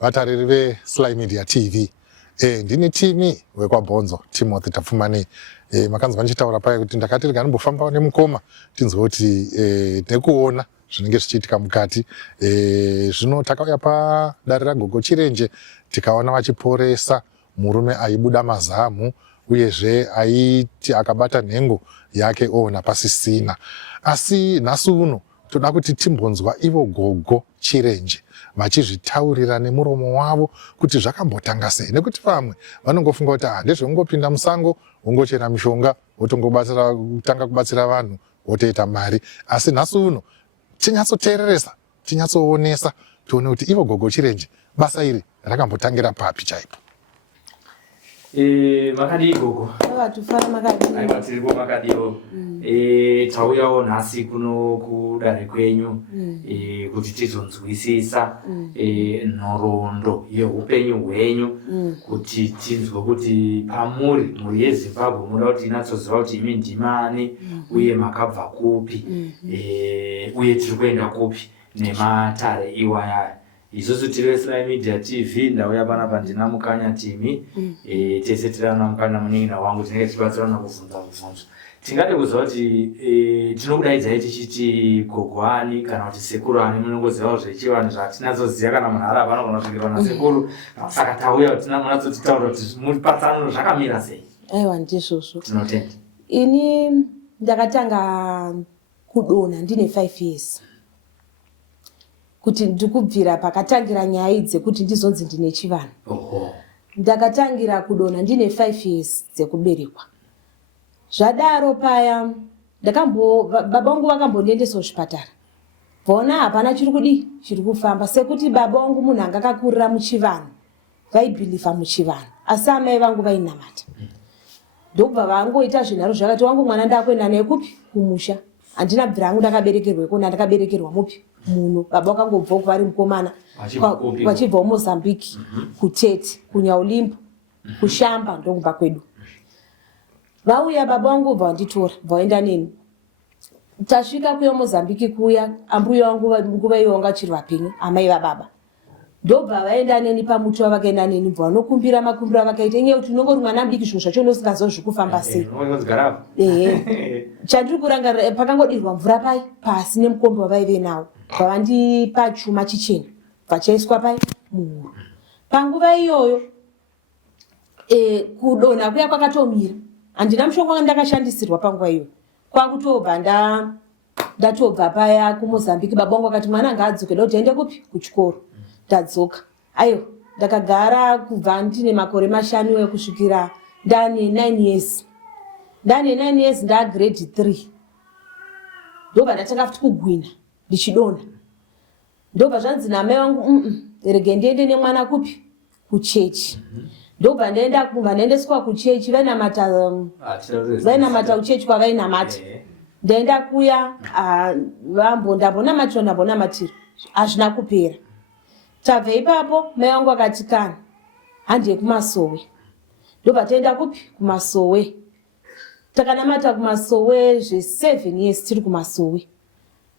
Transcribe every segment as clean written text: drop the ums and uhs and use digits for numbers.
vatariri veSly Media TV. Ndini timi wekwabhonzo Timothy Tapfumani. Makanzwa ndichitaura paya kuti ndakati ndingambofamba nemukoma tinzwe kuti nekuona zvinenge zvichiitika mukati. Zvino takauya padare raGogo Chirenje tikaona vachiporesa murume aibuda mazamu uyezve aiti akabata nhengo yake ona pasisina. Asi nhasi uno toda kuti timbonzwa ivo Gogo Chirenje vachizvitaurira nemuromo wavo kuti zvakambotanga sei, nekuti vamwe vanongofunga kuti ndezvekungopinda musango wongochera mishonga wotanga kubatsira vanhu wotoita mari. Asi nhasi uno tinyatsoteereresa, tinyatsoonesa tione kuti ivo Gogo Chirenje basa iri rakambotangira papi chaipo. Makadi Gogo. Tufara makadi. Aiwa tiripo makadiwo. Tauyawo nhasi kuno kudare kwenyu kuti tizonzwisisa nhoroondo yeupenyu hwenyu kuti tinzwe kuti muri yeZimbabwe munoda kuti inatsoziva kuti imi ndimani uye makabva kupi uye tiri kuenda kupi nematare iwaya. Isusu tiri veSly Media TV ndauya panapa ndina mukanya timi tese tirana mukanya munin'ina wangu tinenge tichibatsirana kubvunza. Tingade kuziva kuti tinokudaidzai tichiti gogo ani kana kuti sekuru ani, munongoziva zvechivanhu zvatinatsoziva kana munhu ari apa anogona kusvikirwa nasekuru. Saka tauya kuti munatsotitaura kuti mupatsanano zvakamira sei. Aiwa ndizvozvo. Tinotenda. Ini ndakatanga kudonha ndine 5 years. Kuti ndikubvira pakatangira nyaya dzekuti ndizonzi ndine chivanhu. Ndakatangira kudonha ndine 5 years dzekuberekwa. Zvadaro paya baba vangu vakambondiendesa kuchipatara. Vona hapana chiri kufamba sekuti baba vangu munhu anga akakurira muchivanhu, vaibhilifa muchivanhu, asi amai vangu vainamata. Ndobva vangoita zvinharo zvakati wangu mwana ndakuenda naye kupi kumusha. Handina bvira hangu ndakaberekerwa ikona, ndakaberekerwa mupi muno. Baba vakangobva vari mukomana vachibva kuMozambique, kuTete, kuNyaulimbo, kuShamba ndokubva kwedu. Vauya baba vangu vanditora vaenda neni. Tasvika kuya Mozambique kuya ambuya vangu nguva iyo vanga chiri vapenyu, amai vababa. Ndobva vaenda neni pamuti wavakaenda neni vanokumbira makumbiro vakaita nyewe kuti unongori mwana mudiki zvinhu zvacho unosingazwa zvekufamba sei. Chandiri kuranga pakangodirwa mvura pai pasi nemukombe wavaive nawo. Vavandipa chuma chichena vachaiswa pai muhuro. Panguva iyoyo kudonha kuya kwakatomira. Handina mushonga wandakashandisirwa panguva iyo. Kwakutobva ndatobva paya kuMozambique. Baba vangu akati mwana ngaadzoke kuti aende kupi kuchikoro. Ndadzoka. Ayo ndakagara kubva ndine makore 5 kusvikira ndane 9 years. Ndane 9 years nda grade 3. Ndobva ndatanga futi kugwina ndichidonha. Ndobva zvanzi namai vangu rege ndiende nemwana kupi kuchechi. Ndobva ndaendeswa kuchechi vainamata kuchechi kwavainamata. Ndaenda kuya ndambonamatira hazvina kupera. Tabva ipapo mai vangu akati kana handi yekuMasowe. Ndobva taenda kupi kuMasowe. Takanamata kuMasowe 7 years tiri kuMasowe.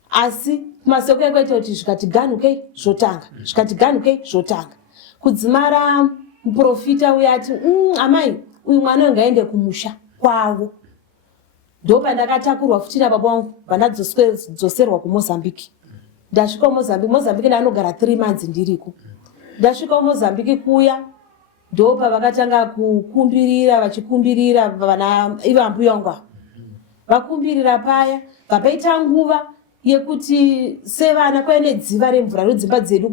Asi kuMasowe kwaita kuti zvikati ganukei zvotanga, zvikati ganukei zvotanga. Kudzimara muprofita uya ati amai uyu mwana ngaende kumusha kwavo. Ndobva ndakatakurwa futi nababa vangu vandadzoserwa kuMozambique. Ndasvika kuMozambique ndanogara 3 months ndiriko. Ndasvika kuMozambique kuya ndobva vakatanga kukumbirira vachikumbirira vana ivo ambuya vangu. Vakumbirira paya vapaita nguva yekuti sevana kwaine dziva remvura rodzimba dzedu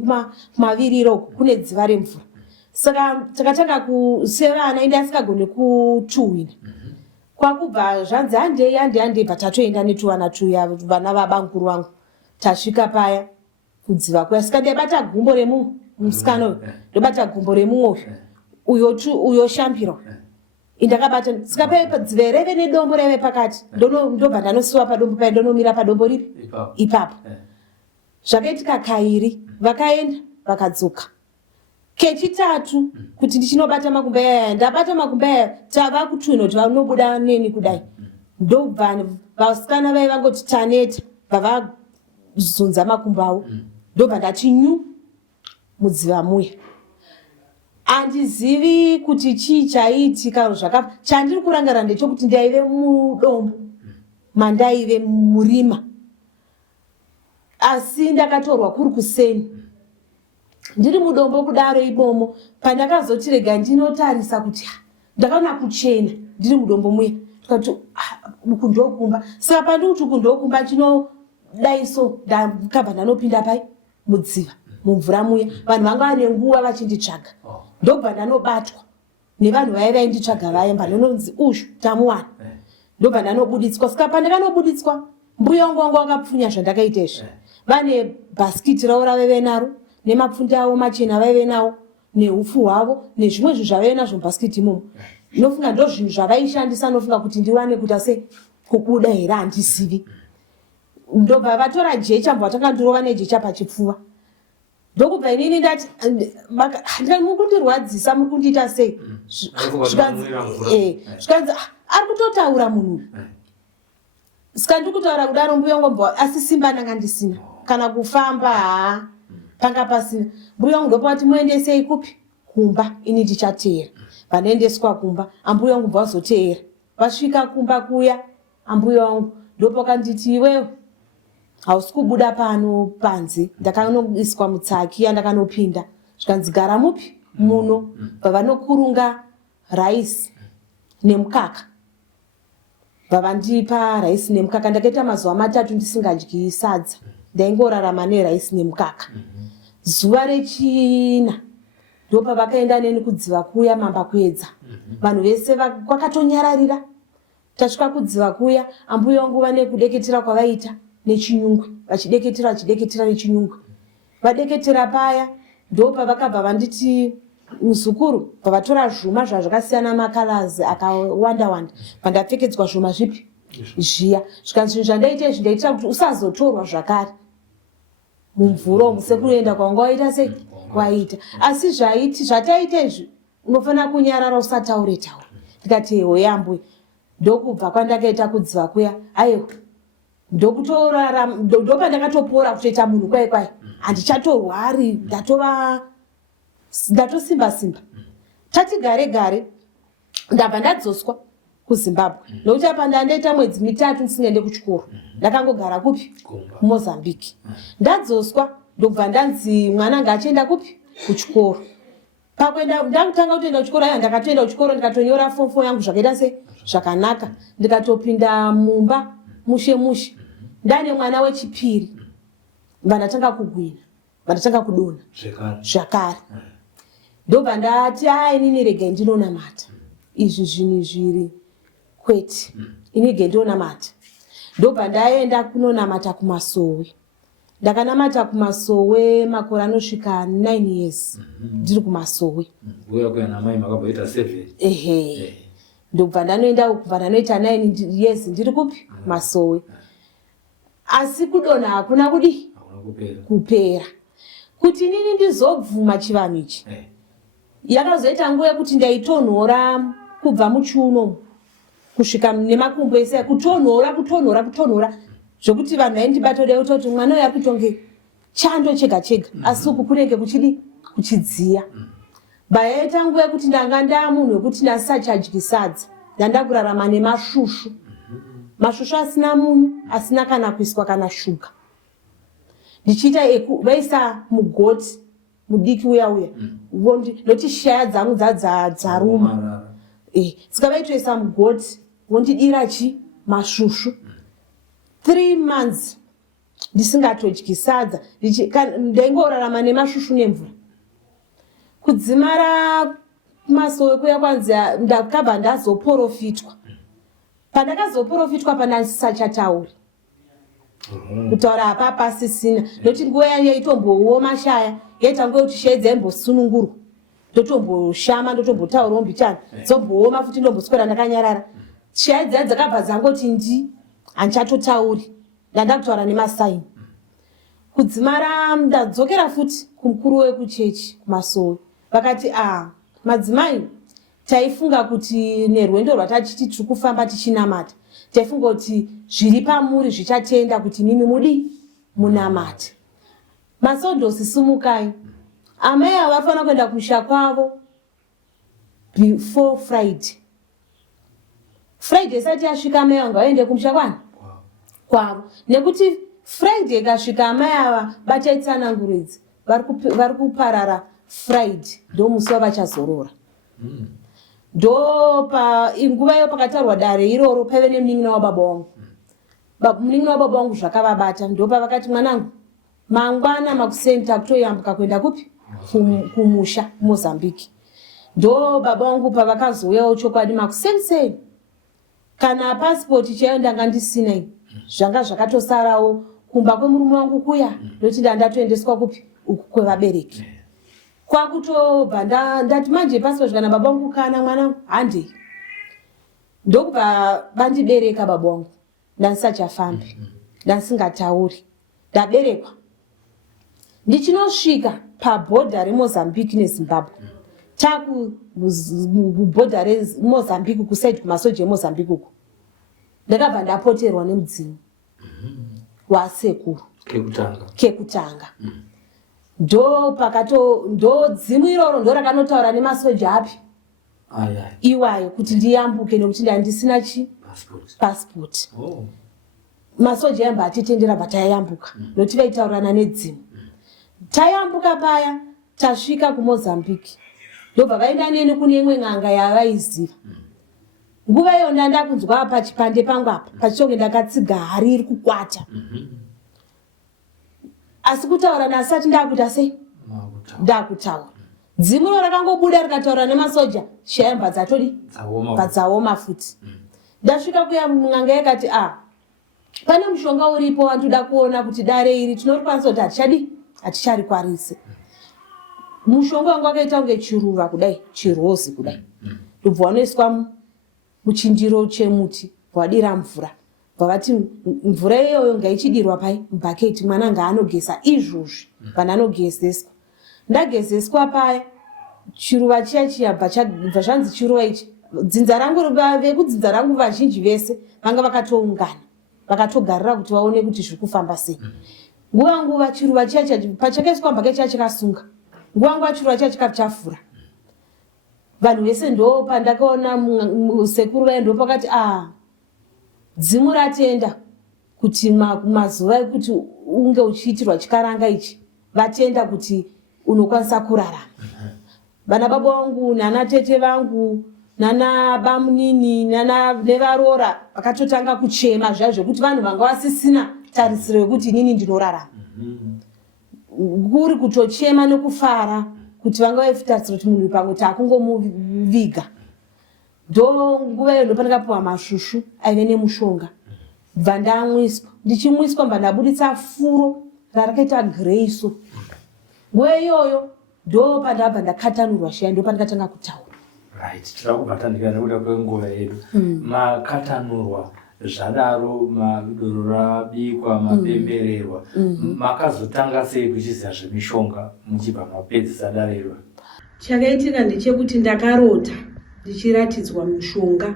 kumaviriro kune dziva remvura. Saka takatanga sevana ende asikagone kutuhwina. Kwakubva zvanzi handei bva tatoenda netuwana tuya vana vabankuru vangu. Tasvika paya kudziva kuya saka ndabata gumbo remumwe musikana uyu, ndobata gumbo remumwe uyo shambirwa. Indakabata saka padziva reve nedombo reve pakati ndobva ndanosiwa padombo paya ndonomira padombo ripi ipapo. Zvakaitika kairi vakaenda vakadzoka. Kechitatu kuti ndichinobata makumba aya ndabata makumba aya tava kutuhwina kuti vanobuda neni kudai. Ndobva vasikana vai vangoti taneta vavazunza makumba avo. Ndobva ndati nyu mudziva muya. Andizivi kuti chii chaitika zvakafa. Chandiri kurangara ndechokuti ndaive mudombo mandaive murima, asi ndakatorwa kuri kuseni. Ndiri mudombo kudaro ibomo, pandakazoti rega ndinotarisa kuti ndakaona kuchena ndiri mudombo muya, tikati uku ndokumba. Saka pandiri kuti uku ndokumba chinodaiso ndakabva ndanopinda pai mudziva mumvura muya. Vanhu vanga vane nguva vachinditsvaga, ndobva ndanobatwa nevanhu vaya vainditsvaga vaya, vanonzi ushu tamuwana, ndobva ndanobuditswa. Saka pandakanobuditswa, mbuya wangu wanga wakapfunya zvandakaita izvi. Vane bhasikiti ravo raveve naro, nemapfundi avo machena vaive nawo, neupfu hwavo, nezvimwe zvinhu zvavaive nazvo mubhasikiti imomo. Nofunga ndo zvinhu zvavaishandisa, nofunga kuti ndiwane kuita se kubuda here handizivi. Ndobva vatora jecha, mbwa takandirova nejecha pachipfuva. Ndokubva inini ndati mukundirwadzisa, mukundiita sei? Zvikanzi ari kutotaura munhu. Saka ndikutaura kudaro, mbuya wangu mbwa, asi simba ndanga ndisina, kana kufamba panga pasina. Mbuya wangu ndopa kuti muendesei kupi? Kumba, ini ndichateera. Vanoendeswa kumba, ambuya wangu mbwa vazoteera. Vasvika kumba kuya, ambuya wangu ndopa kanditi iwewe hausi kubuda pano panze, ndakanoiswa mutsaki yandakanopinda. Zvikanzi gara mupi? Muno. Vavanokurunga raisi nemukaka. Vavandipa raisi nemukaka. Ndakaita mazuva 3 ndisingadyi sadza, ndaingorarama neraisi nemukaka. Zuva rechina ndopa vakaenda neni kudziva kuya mamba kuedza. Vanhu vese kwakatonyararira. Tasvika kudziva kuya, ambuya wangu vane kudeketera kwavaita nechinyungwe, vachideketera nechinyungwe. Vadeketera paya ndopa vakabva vanditi muzukuru, pavatora zvuma zvakasiyana makalazi akawanda wanda, pandapfekedzwa zvuma zvipi zviya. Zvikanzi zvandaita izvi ndaitira kuti usazotorwa zvakare mumvuro musekuenda kwanga waita sei kwaita. Asi zvataita izvi unofanira kunyarara usataure taura. Ndikati hoya ambuya. Ndokubva kwandakaita kudziva kuya, aiwa ndokutorara, ndopandakatopora kutoita munhu kwai handichatorwari, ndatosimba simba. Tati gare ndabva ndadzoswa kuZimbabwe, nokuti apa ndandaita mwedzi 3 ndisingaende kuchikoro. Ndakangogara kupi? Mozambique. Ndadzoswa ndobva ndanzi mwana ngachienda kupi? Kuchikoro. Pakwenda ndakutanga kutoenda kuchikoro, ndakatoenda kuchikoro ndikatonyora form 4 yangu zvakaita se zvakanaka. Ndikatopinda mumba mushe ndane mwana wechipiri, vandatanga kugwina, vandatanga kudona zvakare. Ndobva ndati inini rega ndinonamata izvi zvinhu zviri kwete, ini rega ndinonamata. Ndobva ndaenda kunonamata kumasowe. Ndakanamata kumasowe makore anosvika 9 years ndiri kumasowe. Uya kuya mai makaboita 7. Ehe. Ndobva ndanoenda kubva ndanoita 9 years ndiri kupi? Masowe. Asi kudona hakuna kudi kupera. Kuti nini ndizobvuma chivanhu ichi. Yakazoita nguva yekuti ndaitonhora kubva muchiuno kusvika nemakumbo ese, kutonhora zvokuti vanhu vaindibata dai kuti mwana uyu ari kutonge chando chega asi uku kunenge kuchidi kuchidziya. Bayaita nguva yekuti ndanga ndamunhu wekuti ndasachadyi sadza, ndandakurarama nemashushu. Mashushu asina munyu, asina kana kuiswa kana shuga. Ndichiita vaisa mugoti mudiki uya noti shaya dzangu dzaruma. Saka vaitoisa mugoti vondidira mashushu. 3 months ndisingatodyi sadza, ndaingorarama nemashushu nemvura. Kudzimara masowe kuya kwanzi ndakabva ndazoprofitwa. Pandakazoprofitwa pandasachatauri. Kutaura apa pasisina, noti nguva yaitombooma shaya, yaita nguva kuti shaya dzaimbosunungurwa. Ndotomboshama, ndotombotaurawo mbichana, dzombooma futi ndomboswera ndakanyarara. Shaya dzaya dzakabva dzangoti handichatotauri, ndandakutaura nemasaini. Kudzimara ndadzokera futi kumukuru wekuchechi kumasowe. Vakati madzimai, taifunga kuti nerwendo rwatachiti tiri kufamba tichinamata, taifunga kuti zviri pamuri zvichatenda kuti mimi munamate. Masondosi sumukai. Amai ava vafana kuenda kumusha kwavo, before Friday isati yasvika mai vangu vaende kumusha kwavo, nekuti Friday ikasvika mai ava vachaitsananguridzi vari kuparara Friday ndo musi wavachazorora. Ndo nguva iyo pakatarwa dare iroro paive nemunin'ina wababa wangu. Munin'ina wababa wangu zvakavabata, ndo pavakati mwanangu mangwana makuseni takutoyambuka kuenda kupi kumusha Mozambique. Ndo baba wangu pavakazouyawo chokwadi makuseni kana passport chaiyo ndanga ndisina iyi zvanga zvakatosarawo kumba kwemurume wangu kuya ndoti ndatoendeswa kupi uku kwevabereki. Kwakutobva ndati manje passport kana baba wangu kana mwanangu handei. Ndokubva bandibereka baba wangu ndandisachafambi ndandisingatauri ndaberekwa. Ndichinosvika pabhodha reMozambique neZimbabwe takubhodha reMozambique kusaidi kumasoja eMozambique uko ndakabva ndapoterwa nemudzimu wasekuru kekutanga. Ndo dzimu iroro ndo rakanotaura nemasoja api iwayo kuti ndiyambuke nekuti ndandisina passport. Masoja yamba atitendera batayambuka nokuti vaitaurana nedzimu. Tayambuka paya tasvika kuMozambique ndobva vaenda neni kune imwe n'anga yavaiziva. Nguva iyo ndakunzwa pachipande pangu apa pachitonge ndakatsiga hari iri kukwata. Asi kutaura nasati ndakuita sei ndakutaura. Dzimu ro rakangobuda rikataura nemasoja shayamba dzaoma futi. Ndasvika kuya n'anga yakati pane mushonga uripo wandoda kuona kuti dare iri tinorikwanisa kuti haticharikwarise. Mushonga wangu wakaita kunge chiruva kudai chirozi kudai. Ndobva wanoiswa muchinjiro chemuti wadira mvura. Vakati mvura iyoyo ngaichidirwa pai mubhaketi mwana ngaanogeza izvozvi pananogezeswa. Ndagezeswa paya chiruva chiya bva zvanzi chiruva ichi dzinza rangu vekudzinza rangu vazhinji vese vanga vakatoungana vakatogarira kuti vaone kuti zviri kufamba sei. Nguva chiruva chiya pachakaiswa mubhaketi chiya chikasunga. Nguva chiruva chiya chikabva chafura. Vanhu vese ndo pandakaona sekuru vaye ndo pakati dzimu ratenda kuti mazuva ekuti unge uchiitirwa chikaranga ichi vatenda kuti unokwanisa kurarama. Vana baba vangu nana tete vangu nana bamunini nevarora vakatotanga kuchema zvazvo kuti vanhu vanga vasisina tarisiro yekuti inini ndinorarama. Kuri kutochema nekufara kuti vanga vaifitarisira kuti munhu pamwe takungomuviga. Ndo nguva iyo ndopandakapiwa mashushu aive nemushonga bva ndamwiswa. Ndichimwiswa mba ndabuditsa furo rarakaita gireyiso. Nguva iyoyo ndo pandabva ndakatanurwa shiya ndo pandakatanga kutaura. Tira kubatandika nekuda kwenguva yedu. Makatanurwa zvadaro madoro rabikwa mapembererwa. Makazotanga sei kuchiziva zvemishonga muchibva mapedzisa darerwa? Chakaitika ndechekuti ndakarota ndichiratidzwa mushonga.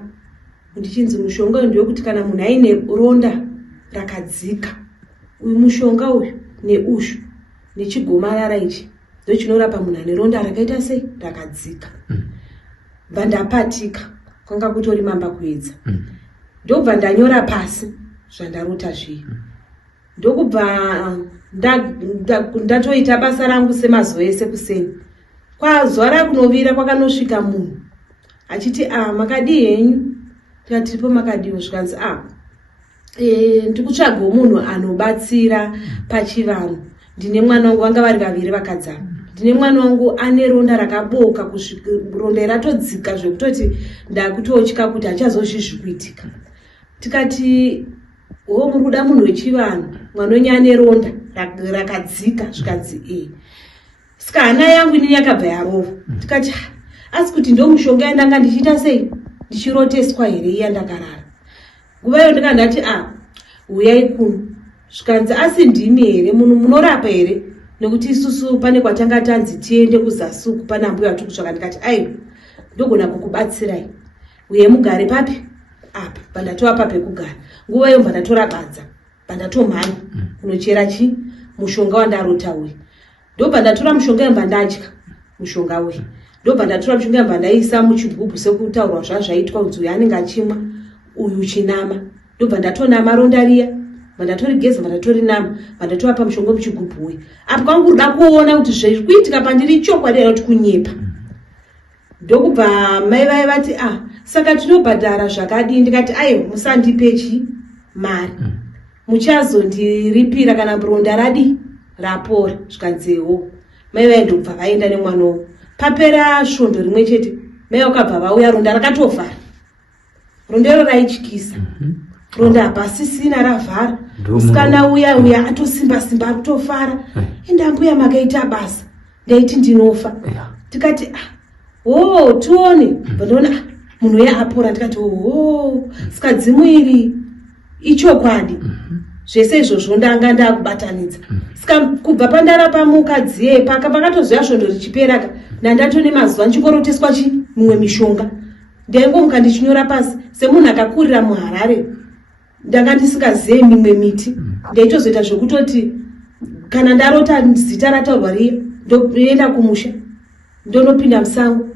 Ndichinzi mushonga ndewekuti kana munhu aine ronda rakadzika, uyu mushonga uyu neushu nechigomarara ichi ndo chinorapa munhu ane ronda rakaita sei rakadzika. Bva ndapatika kwanga kutori mamba kuedza. Ndobva ndanyora pasi zvandarota zviya. Ndokubva ndatoita basa rangu semazuva ese kuseni. Zuva rakunovira kwakanosvika munhu achiti makadi henyu? Tikati tiripo makadiwo. Zvikanzi ndikutsvagawo munhu anobatsira pachivanhu. Ndine mwana wangu vanga vari vaviri vakadzama. Ndine mwana wangu ane ronda rakaboka kusvika ronda ratodzika zvekutoti ndakutotya kuti hachazozvizvikuitika. Tikati muri kuda munhu wechivanhu mwana wenyu ane ronda rakadzika. Zvikanzi saka hana yangu inini yakabva yarova. Tikati asi kuti ndo mushonga yandanga ndichiita sei ndichiroteswa here iya ndakarara. Nguva iyo ndikandati uyai kuno. Zvikanzi asi ndimi here munhu munorapa here? Nekuti isusu pane kwatanga tanzi tiende kuzasuku pana mbuya tikutsvaka. Ndikati ndogona kukubatsirai. Uye mugare papi? Apa. Pandatoa pa pekugara. Nguva iyo mbandatora badza. Bandatomhanya kunochera mushonga wandarota uyu. Ndobva ndatora mushonga iyo mbandadya mushonga uyu. ndobva ndatora mushonga mbva ndaisa muchigubhu sekutaurwa zvazvaitwa kunzi uyu anenge achimwa uyu chinama ndobva ndatonama ronda riya vandatorigeza vandatorinama vandatovapa mushonga muchigubhu uyu apo kwangu ruda kuona kuti zviri kuitika pandiri chokwadi era kuti kunyepa ndokubva mai vai vati saka tinobhadhara zvakadii ndikati aiwa musandipechi mari muchazondiripira kana ronda radi rapora zvikanzewo mai vai ndobva vaenda nemwanowo papera svondo rimwe chete mai vakabva vauya ronda rakatovhara ronda iro raityisa ronda hapasisina ravhara musikana uya atosimba akutofara ende ambuya makaita basa ndaiti ndinofa tikati tione vandoona munhu uya apora ndikati saka dzimu iri ichokwadi zvese izvozvo ndanga ndakubatanidza saka kubva pandarapa mukadzi yepa pakatozoya svondo richipera ndandatone mazuva ndichingoroteswa mumwe mishonga ndaingomuka ndichinyora pasi semunhu akakurira muHarare ndanga ndisingazivi mimwe miti ndaitozoita zvokutoti kana ndarota zita rataurwa riya ndoenda kumusha ndonopinda musango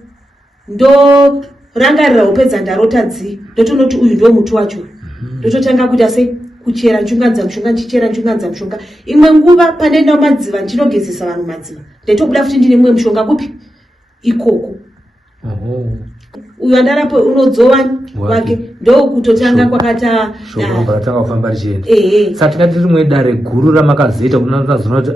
ndorangarira upedza ndarota dzii ndotonoti uyu ndo muti wacho ndototanga kuita sei kuchera njunganza mushonga ndichichera njunganza mushonga imwe nguva pandaenda kumadziva ndinogezesa vanhu madziva ndaitobuda futi ndine mumwe mushonga kupi ikoko uyu andarapo unodzova wake ndokutotanga kwakata shokatanga kufamba richienda saka tingati rimwe dare guru ramakazoita kunazona kuti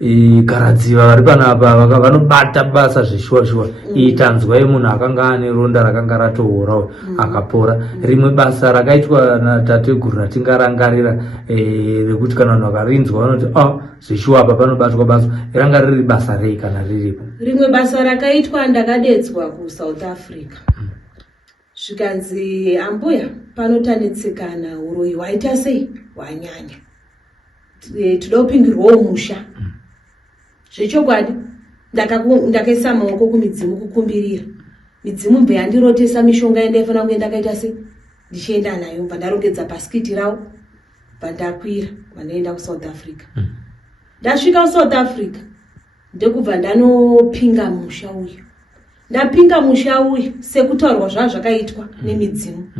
garadziva vari panapa vanobata basa zveshuwa tanzwai munhu akanga ane ronda rakanga ratoora akapora rimwe basa rakaitwa natateguru ratingarangarira rekuti kana vanhu vakarinzwa vanoti zveshuwa apa panobatwa basa ranga riri basa rei kana riripo rimwe basa rakaitwa ndakadedzwa kuSouth Africa zvikanzi ambuya panotanetsekana uroyi waita sei wanyanya toda kupingirwawo musha zvechokwadi ndakaisa maoko kumidzimu kukumbirira midzimu mbe yandirotesa mishonga yandaifanira kunge ndakaita sei ndichienda nayo mba ndarongedza bhasikiti rawo mba ndakwira vandaenda kuSouth Africa ndasvika kuSouth Africa ndekubva ndanopinga musha uyu ndapinga musha uyu sekutaurwa zvazvakaitwa nemidzimu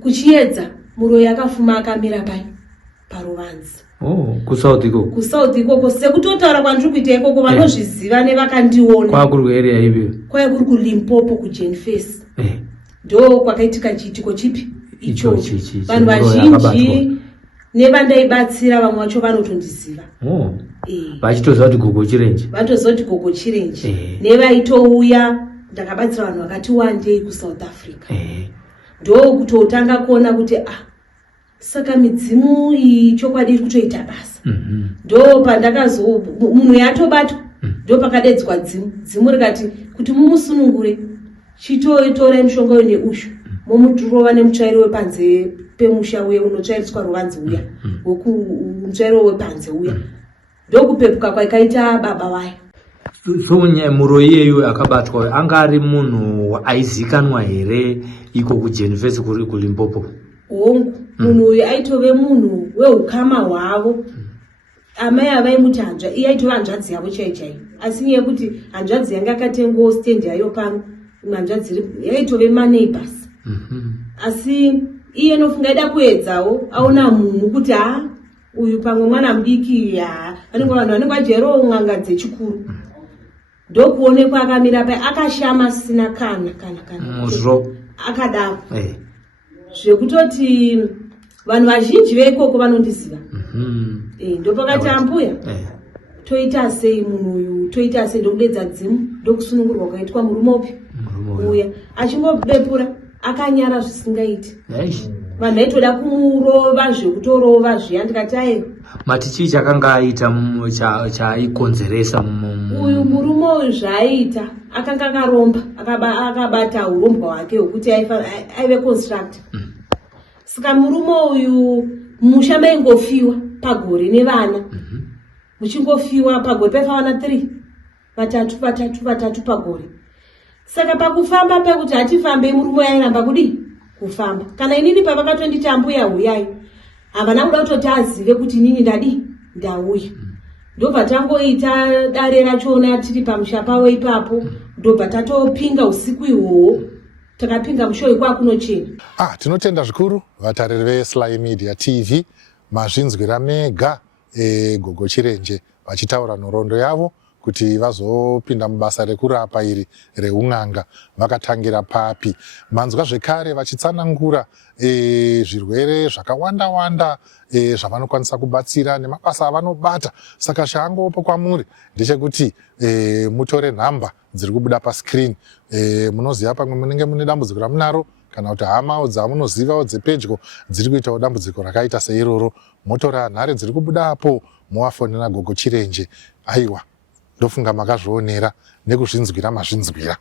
kuchiedza muroyi akafuma akamira pai paruvanzi kuSouth ikoko sekutotaura kwandiri kuita ikoko vanozviziva nevakandiona kwakuri kuarea iyoyo kwai kuri kuLimpopo kuJane Face ndo kwakaitika chiitiko chipi ichocho vanhu vazhinji nevandaibatsira vamwe vacho vanotondiziva vachitoziva kuti gogo chirenje vatoziva kuti gogo chirenje nevaitouya ndakabatsira vanhu vakati wandei kuSouth Africa ndo kutotanga kuona kuti saka midzimu iyi chokwadi iri kutoita basa ndo munhu yatobatwa ndo pakadedzwa dzimu rikati kuti mumusunungure chitotora mushonga uyu neushu momudhurova nemutsvairo wepanze pemusha uye unotsvairiswa ruvanzi uya mutsvairo wepanze uya ndokupepuka kwaikaita baba vayo muroyi iyeyo akabatwa anga ari munhu aizikanwa here iko kuJane Face kuri kuLimpopo hongu munhu uyu aitove munhu weukama hwavo amai avaimuti iye aitova hanzvadzi yavo chaichai asi nyaya yekuti hanzvadzi yanga akatengawo stendi yayo pano imwe hanzvadzi yaitove maneighbors asi iye nofunga aida kuedzawo aona munhu kuti uyu pamwe mwana mudiki vanenge vanhu vanenge vajerowo n'anga dzechikuru ndokuonekwa akamira pai akashama sina kana muzvo akadaro zvekutoti vanhu vazhinji veikoko vanondiziva ndopakati ambuya toita sei munhu uyu toita sei ndokudedza dzimu ndokusunungurwa kwaitwa murume upi uya achingobepura akanyara zvisingaiti vanhu vaitoda kumurova zvekutorova zviya ndikati mati chii chakanga aita chaikonzeresa uyu murume uyu zvaaita akanga akaromba akabata urombwa hwake hwekuti aive constructor saka murume uyu musha maingofiwa pagore nevana muchingofiwa pagore paifavana 3 vatatu pagore saka pakufamba pekuti hatifambei murume airamba kudii kufamba kana inini pavakatonditi ambuya huyai havana kuda kutoti azive kuti inini ndauya ndobva tangoita dare rachona tiri pamusha pavo ipapo, ndobva tatopinga usiku ihwohwo, takapinga musho ikwakunochena. Tinotenda zvikuru vatariri veSly Media TV, mazvinzwira mega Gogo Chirenje vachitaura nhoroondo yavo kuti vazopinda mubasa rekurapa iri reun'anga vakatangira papi. Manzwa zvekare vachitsanangura zvirwere zvakawanda wanda zvavanokwanisa kubatsira nemabasa avanobata. Saka changopo kwamuri ndechekuti mutore nhamba dziri kubuda pascreen. Munoziva pamwe munenge mune dambudziko ramunaro kana kuti hama dzamunozivawo dzepedyo dziri kuitawo dambudziko rakaita seiroro, motora nhare dziri kubuda apo movafonera Gogo Chirenje. Aiwa, ndofunga makazvionera nekuzvinzwira mazvinzwira.